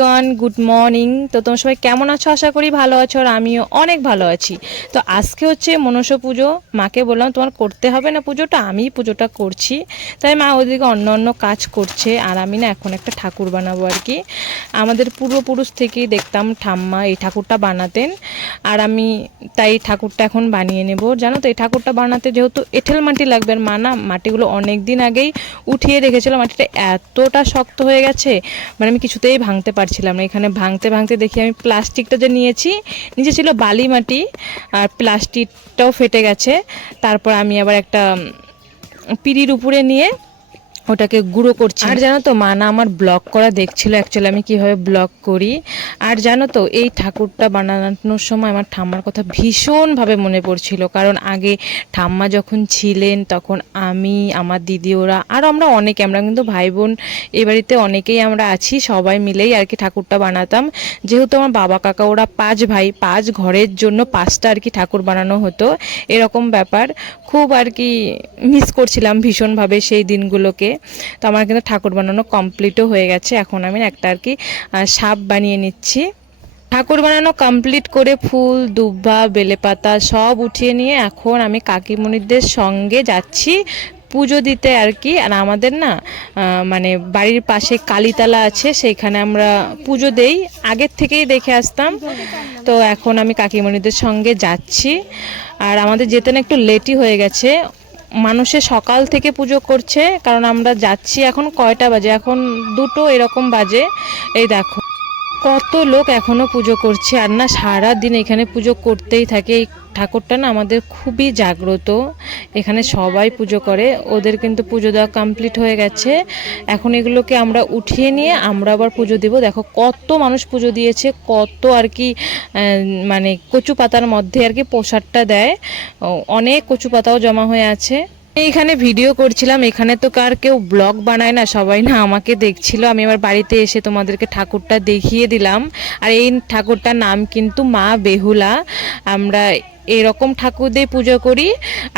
Everyone, good morning. তো তোমরা সবাই কেমন আছো? আশা করি ভালো আছো আর আমিও অনেক ভালো আছি। তো আজকে হচ্ছে মনসা পুজো। মাকে বললাম, তোমার করতে হবে না পুজোটা? আমি পুজোটা করছি। তাই মা ওদিকে অন্য অন্য কাজ করছে। আর আমি না এখন একটা ঠাকুর বানাবো আর কি। আমাদের পূর্বপুরুষ থেকেই দেখতাম ঠাম্মা এই ঠাকুরটা বানাতেন। আর আমি তাই ঠাকুরটা এখন বানিয়ে নেব। জানো তো, এই ঠাকুরটা বানাতে যেহেতু এঁঠেল মাটি লাগবে। আর মা না মাটিগুলো অনেক দিন আগেই উঠিয়ে রেখেছিল। মাটিটা এতটা শক্ত হয়ে গেছে মানে আমি কিছুতেই ভাঙতে পারছিলাম না। এখানে ভাঙতে ভাঙতে দেখি আমি প্লাস্টিকটা যে নিয়েছি, নিচে ছিল বালি মাটি আর প্লাস্টিকটাও ফেটে গেছে। তারপর আমি আবার একটা পিড়ির উপরে নিয়ে ওটাকে গুঁড়ো করছি। আর জানো তো, মা না আমার ব্লগ করা দেখছিল অ্যাকচুয়ালি আমি কীভাবে ব্লগ করি। আর জানো তো, এই ঠাকুরটা বানানোর সময় আমার ঠাম্মার কথা ভীষণভাবে মনে পড়ছিল। কারণ আগে ঠাম্মা যখন ছিলেন, তখন আমি, আমার দিদি ওরা, আর আমরা অনেকে, আমরা কিন্তু ভাই বোন, এ বাড়িতে অনেকেই আমরা আছি, সবাই মিলেই আর কি ঠাকুরটা বানাতাম। যেহেতু আমার বাবা, কাকা, ওরা পাঁচ ভাই, পাঁচ ঘরের জন্য পাঁচটা আর কি ঠাকুর বানানো হতো, এরকম ব্যাপার। খুব আর কি মিস করছিলাম ভীষণভাবে সেই দিনগুলোকে। তো আমার কিন্তু ঠাকুর বানানো কমপ্লিটও হয়ে গেছে। এখন আমি একটা আর কি সাপ বানিয়ে নিচ্ছি। ঠাকুর বানানো কমপ্লিট করে ফুল, দুব্বা, বেলেপাতা সব উঠিয়ে নিয়ে এখন আমি কাকিমণিদের সঙ্গে যাচ্ছি পুজো দিতে আর কি। আর আমাদের না মানে বাড়ির পাশে কালীতলা আছে, সেইখানে আমরা পুজো দেই। আগের থেকেই দেখে আসতাম। তো এখন আমি কাকিমণিদের সঙ্গে যাচ্ছি। আর আমাদের যেতে না একটু লেটই হয়ে গেছে। মানুষে সকাল থেকে পুজো করছে, কারণ আমরা যাচ্ছি এখন কয়টা বাজে? এখন দুটো এরকম বাজে। এই দেখো কত লোক এখনও পুজো করছে। আর না সারা দিন এখানে পুজো করতেই থাকে। এই ঠাকুরটা না আমাদের খুবই জাগ্রত। এখানে সবাই পুজো করে। ওদের কিন্তু পুজো দেওয়া কমপ্লিট হয়ে গেছে। এখন এগুলোকে আমরা উঠিয়ে নিয়ে আমরা আবার পুজো দেব। দেখো কত মানুষ পুজো দিয়েছে, কত আর কি মানে কচু পাতার মধ্যে আর কি প্রসাদটা দেয়। অনেক কচু পাতাও জমা হয়ে আছে। এইখানে ভিডিও করছিলাম, এখানে তো কার কেউ ব্লগ বানায় না, সবাই না আমাকে দেখছিল। আমি আমার বাড়িতে এসে তোমাদেরকে ঠাকুরটা দেখিয়ে দিলাম। আর এই ঠাকুরটার নাম কিন্তু মা বেহুলা। আমরা এরকম ঠাকুর দিয়ে পুজো করি।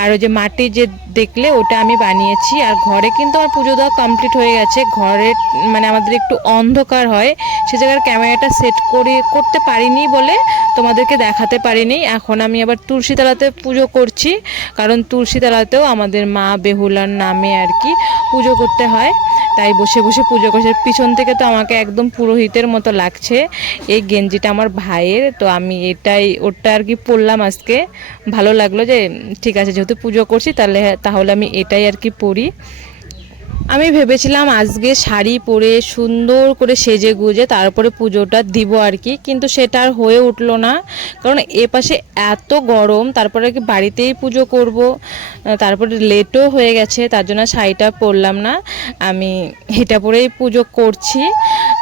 আর ওই যে মাটি যে দেখলে, ওটা আমি বানিয়েছি। আর ঘরে কিন্তু আমার পুজো দেওয়া কমপ্লিট হয়ে গেছে। ঘরে মানে আমাদের একটু অন্ধকার হয়। সে জায়গার ক্যামেরাটা সেট করে, করতে পারিনি বলে তোমাদেরকে দেখাতে পারিনি। এখন আমি আবার তুলসীতলাতে পুজো করছি। কারণ তুলসীতলাতেও আমাদের মা বেহুলার নামে আর কি পুজো করতে হয়। তাই বসে বসে পুজো করছে। পিছন থেকে তো আমাকে একদম পুরোহিতের মতো লাগছে। এই গেঞ্জিটা আমার ভাইয়ের, তো আমি এটাই ওটা আর কি পরলাম আজকে। ভালো লাগল যে ঠিক আছে, যেহেতু পুজো করছি, তাহলে তাহলে আমি এটাই আর কি পরি। আমি ভেবেছিলাম আজকে শাড়ি পরে সুন্দর করে সেজে গুজে তারপরে পুজোটা দিব আর কি, কিন্তু সেটা আর হয়ে উঠল না। কারণ এ পাশে এত গরম, তারপরে কি বাড়িতেই পুজো করব তারপরে লেটও হয়ে গেছে, তার জন্য শাড়িটা পরলাম না। আমি এটা পরেই পুজো করছি।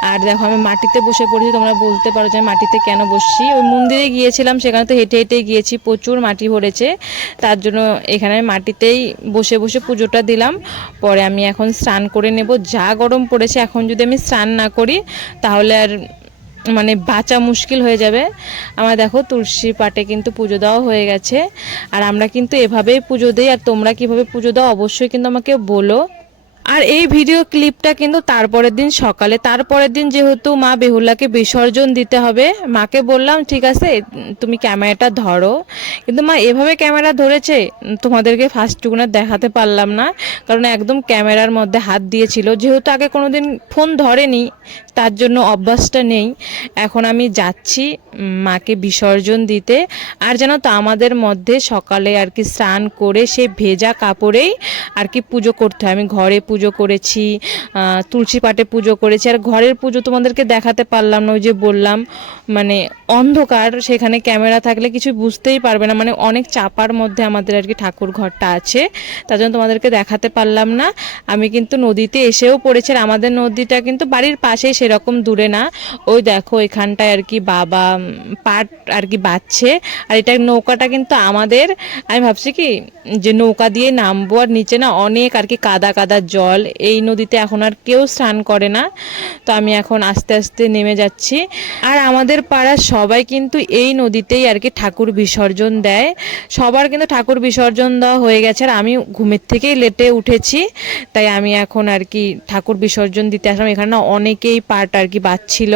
আর দেখো, আমি মাটিতে বসে পড়েছি, তোমরা বলতে পারো যে আমি মাটিতে কেন বসছি? ওই মন্দিরে গিয়েছিলাম, সেখানে তো হেঁটে হেঁটে গিয়েছি, প্রচুর মাটি ভরেছে। তার জন্য এখানে মাটিতেই বসে বসে পুজোটা দিলাম। পরে আমি এখন স্নান করে নেব। যা গরম পড়েছে, এখন যদি আমি স্নান না করি, তাহলে আর মানে বাঁচা মুশকিল হয়ে যাবে। আমার দেখো, তুলসী পাটে কিন্তু পুজো দেওয়া হয়ে গেছে। আর আমরা কিন্তু এভাবেই পুজো দিই, আর তোমরা কীভাবে পুজো দাও, অবশ্যই কিন্তু আমাকে বলো। আর এই ভিডিও ক্লিপটা কিন্তু তারপরের দিন সকালে, তারপরের দিন যেহেতু মা বেহুলাকে বিসর্জন দিতে হবে, মাকে বললাম, ঠিক আছে, তুমি ক্যামেরাটা ধরো। কিন্তু মা এভাবে ক্যামেরা ধরেছে, তোমাদেরকে ফার্স্ট টুকুনা দেখাতে পারলাম না, কারণ একদম ক্যামেরার মধ্যে হাত দিয়েছিল। যেহেতু আগে কোনোদিন ফোন ধরেনি তার জন্য অভ্যাসটা নেই। এখন আমি যাচ্ছি মাকে বিসর্জন দিতে। আর যেন তো, আমাদের মধ্যে সকালে আর কি স্নান করে সেই ভেজা কাপড়েই আর কি পুজো করতে হয়। আমি ঘরে পুজো করেছি তুলসী পাটে পুজো করেছি। আর ঘরের পুজো তোমাদেরকে দেখাতে পারলাম না, ওই যে বললাম মানে অন্ধকার, সেখানে ক্যামেরা থাকলে কিছু বুঝতেই পারবে না। মানে অনেক চাপার মধ্যে আমাদের আর কি ঠাকুর ঘরটা আছে, তার জন্য তোমাদেরকে দেখাতে পারলাম না। আমি কিন্তু নদীতে এসেও পড়েছি, আর আমাদের নদীটা কিন্তু বাড়ির পাশেই সেরকম দূরে না। ওই দেখো এখানটায় আর কি বাবা পাট আর কি বাচ্ছে। আর এটা নৌকাটা কিন্তু আমাদের, আমি ভাবছি কি, যে নৌকা দিয়ে নামবো আর নিচে না অনেক আর কি কাদা কাদা জল। এই নদীতে এখন আর কেউ স্নান করে না। তো আমি এখন আস্তে আস্তে নেমে যাচ্ছি। আর আমাদের পাড়ার সবাই কিন্তু এই নদীতেই আর কি ঠাকুর বিসর্জন দেয়। সবার কিন্তু ঠাকুর বিসর্জন দেওয়া হয়ে গেছে। আর আমি ঘুমের থেকেই লেটে উঠেছি। তাই আমি এখন আর কি ঠাকুর বিসর্জন দিতে আসলাম। এখানে অনেকেই পাটা আর কি বাচ্ছিল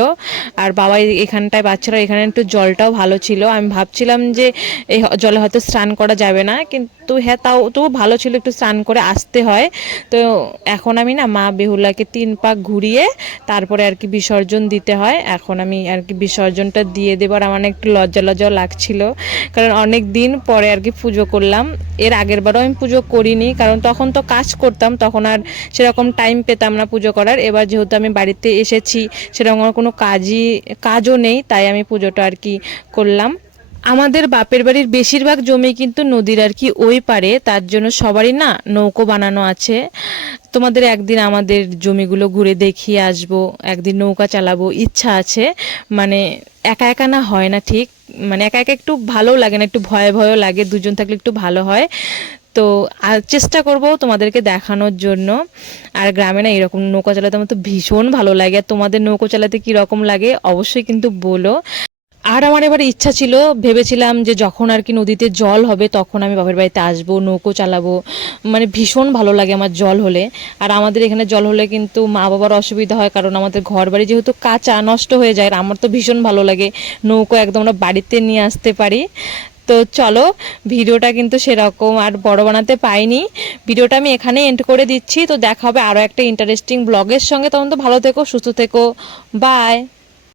আর বাবা এখানটায় বাচ্চারা এখানে একটু জলটাও ভালো ছিল। আমি ভাবছিলাম যে এই জলে হয়তো স্নান করা যাবে না, কিন্তু হ্যাঁ তাও তবু ভালো ছিল একটু স্নান করে আসতে হয়। তো এখন আমি না মা বেহুলাকে তিন পাক ঘুরিয়ে তারপরে আর কি বিসর্জন দিতে হয়। এখন আমি আর কি বিসর্জনটা দিয়ে দেবার আমার একটু লজ্জা লজ্জাও লাগছিল। কারণ অনেক দিন পরে আর কি পুজো করলাম। এর আগের বারও আমি পুজো করিনি, কারণ তখন তো কাজ করতাম, তখন আর সেরকম টাইম পেতাম না পুজো করার। এবার যেহেতু আমি বাড়িতে এসেছি সেরকম আমার কোনো কাজই, কাজও নেই, তাই আমি পুজোটা আর কি করলাম। আমাদের বাপের বাড়ির বেশিরভাগ জমি কিন্তু নদীর আর কি ওই পারে তার জন্য সবারই না নৌকো বানানো আছে। তোমাদের একদিন আমাদের জমিগুলো ঘুরে দেখিয়ে আসব, একদিন নৌকা চালাবো, ইচ্ছা আছে। মানে একা একা না হয় না ঠিক মানে একা একা একটু ভালো লাগে না, একটু ভয় ভয়ও লাগে, দুজন থাকলে একটু ভালো হয়। তো, আর চেষ্টা করব তোমাদেরকে দেখানোর জন্য। আর গ্রামে না এরকম নৌকা চালাতে আমার তো ভীষণ ভালো লাগে। আর তোমাদের নৌকো চালাতে কী রকম লাগে অবশ্যই কিন্তু বলো। আর আমার এবার ইচ্ছা ছিল, ভেবেছিলাম যে যখন আর কি নদীতে জল হবে তখন আমি বাপের বাড়িতে আসব, নৌকো চালাবো। মানে ভীষণ ভালো লাগে আমার জল হলে। আর আমাদের এখানে জল হলে কিন্তু মা বাবার অসুবিধা হয়, কারণ আমাদের ঘর বাড়ি যেহেতু কাঁচা, নষ্ট হয়ে যায়। আর আমার তো ভীষণ ভালো লাগে নৌকো একদম আমরা বাড়িতে নিয়ে আসতে পারি। তো চলো, ভিডিওটা কিন্তু সেরকম আর বড় বানাতে পাইনি। ভিডিওটা আমি এখানে এন্ড করে দিচ্ছি। তো দেখা হবে আরও একটা ইন্টারেস্টিং ব্লগের সঙ্গে। তখন তো ভালো থেকো, সুস্থ থেকো। বাই